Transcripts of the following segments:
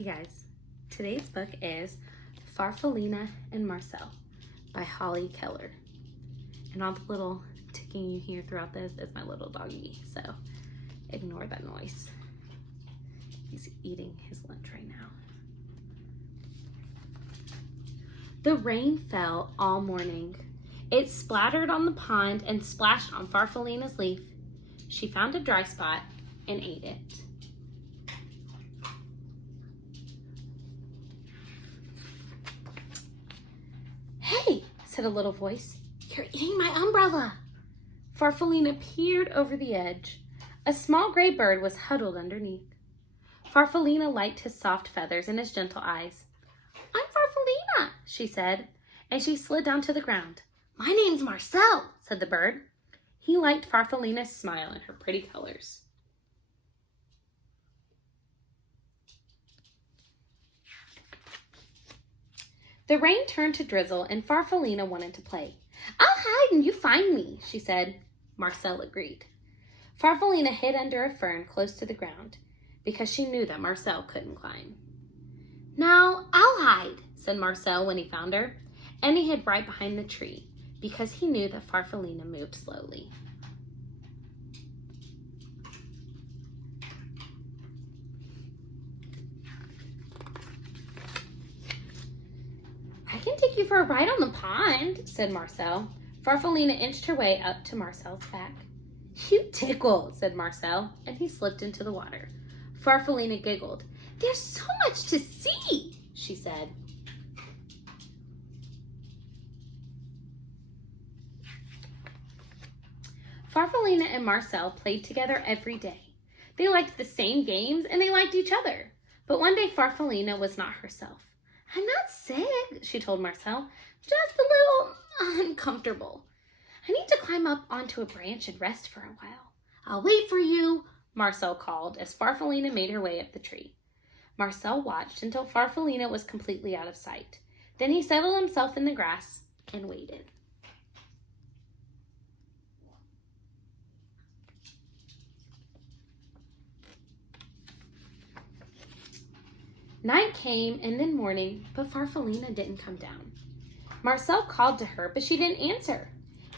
Hey guys, today's book is Farfallina and Marcel by Keller. And all the little ticking you hear throughout this is my little doggy, so ignore that noise. He's eating his lunch right now. The rain fell all morning. It splattered on the pond and splashed on Farfallina's leaf. She found a dry spot and ate it. "Hey," said a little voice, "you're eating my umbrella." Farfallina peered over the edge. A small gray bird was huddled underneath. Farfallina liked his soft feathers and his gentle eyes. "I'm Farfallina," she said, and she slid down to the ground. "My name's Marcel," said the bird. He liked Farfallina's smile and her pretty colors. The rain turned to drizzle, and Farfallina wanted to play. "I'll hide and you find me," she said. Marcel agreed. Farfallina hid under a fern close to the ground because she knew that Marcel couldn't climb. "Now I'll hide," said Marcel when he found her, and he hid right behind the tree because he knew that Farfallina moved slowly. "I can take you for a ride on the pond," said Marcel. Farfallina inched her way up to Marcel's back. "You tickle," said Marcel, and he slipped into the water. Farfallina giggled. "There's so much to see," she said. Farfallina and Marcel played together every day. They liked the same games and they liked each other. But one day Farfallina was not herself. "I'm not sick," she told Marcel, "just a little uncomfortable. I need to climb up onto a branch and rest for a while." "I'll wait for you," Marcel called as Farfallina made her way up the tree. Marcel watched until Farfallina was completely out of sight. Then he settled himself in the grass and waited. Night came and then morning, but Farfallina didn't come down. Marcel called to her, but she didn't answer.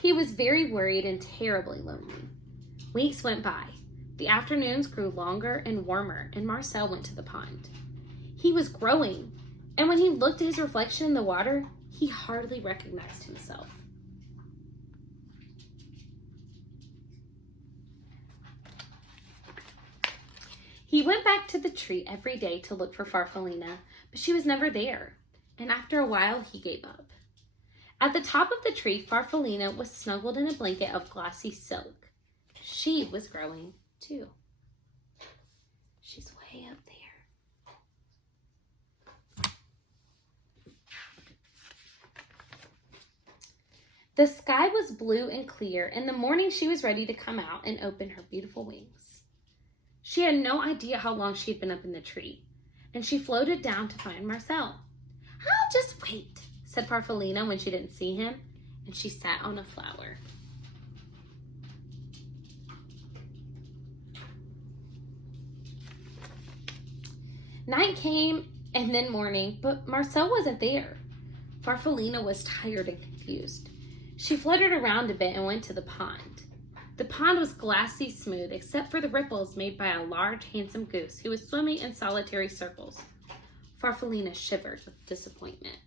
He was very worried and terribly lonely. Weeks went by. The afternoons grew longer and warmer, and Marcel went to the pond. He was growing, and when he looked at his reflection in the water, he hardly recognized himself. He went back to the tree every day to look for Farfallina, but she was never there, and after a while he gave up. At the top of the tree, Farfallina was snuggled in a blanket of glossy silk. She was growing too. She's way up there. The sky was blue and clear. In the morning she was ready to come out and open her beautiful wings. She had no idea how long she had been up in the tree, and she floated down to find Marcel. "I'll just wait," said Farfallina when she didn't see him, and she sat on a flower. Night came and then morning, but Marcel wasn't there. Farfallina was tired and confused. She fluttered around a bit and went to the pond. The pond was glassy smooth except for the ripples made by a large, handsome goose who was swimming in solitary circles. Farfallina shivered with disappointment.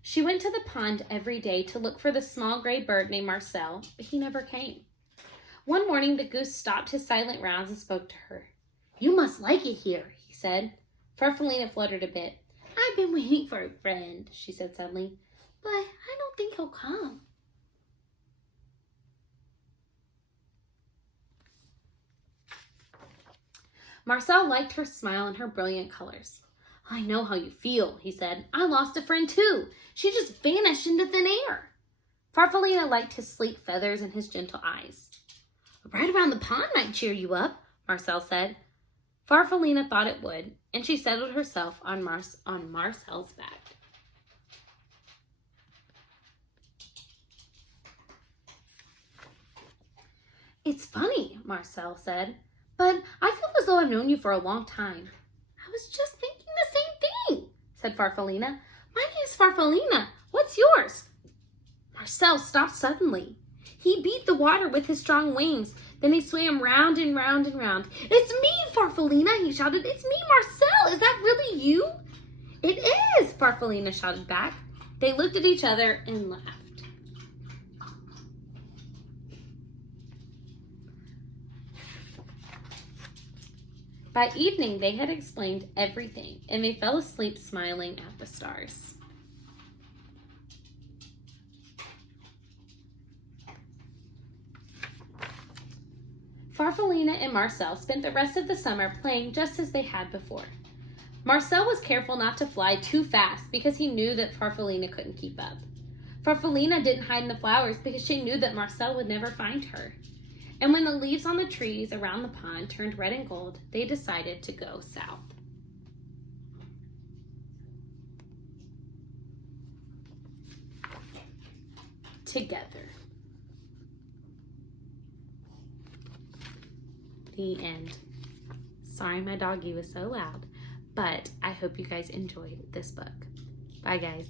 She went to the pond every day to look for the small gray bird named Marcel, but he never came. One morning, the goose stopped his silent rounds and spoke to her. "You must like it here," he said. Farfallina fluttered a bit. "I've been waiting for a friend," she said suddenly, "but I don't think he'll come." Marcel liked her smile and her brilliant colors. "I know how you feel," he said. "I lost a friend too. She just vanished into thin air." Farfallina liked his sleek feathers and his gentle eyes. "A ride around the pond might cheer you up," Marcel said. Farfallina thought it would, and she settled herself on Marcel's back. It's funny, Marcel said, but I feel as though I've known you for a long time. I was just thinking the same thing, said Farfallina. My name's Farfallina. What's yours? Marcel stopped suddenly. He beat the water with his strong wings. Then he swam round and round and round. It's me, Farfallina, he shouted. It's me, Marcel. Is that really you? It is, Farfallina shouted back. They looked at each other and laughed. By evening, they had explained everything, and they fell asleep smiling at the stars. Farfallina and Marcel spent the rest of the summer playing just as they had before. Marcel was careful not to fly too fast because he knew that Farfallina couldn't keep up. Farfallina didn't hide in the flowers because she knew that Marcel would never find her. And when the leaves on the trees around the pond turned red and gold, they decided to go south. Together. The end. Sorry my doggy was so loud, but I hope you guys enjoyed this book. Bye, guys.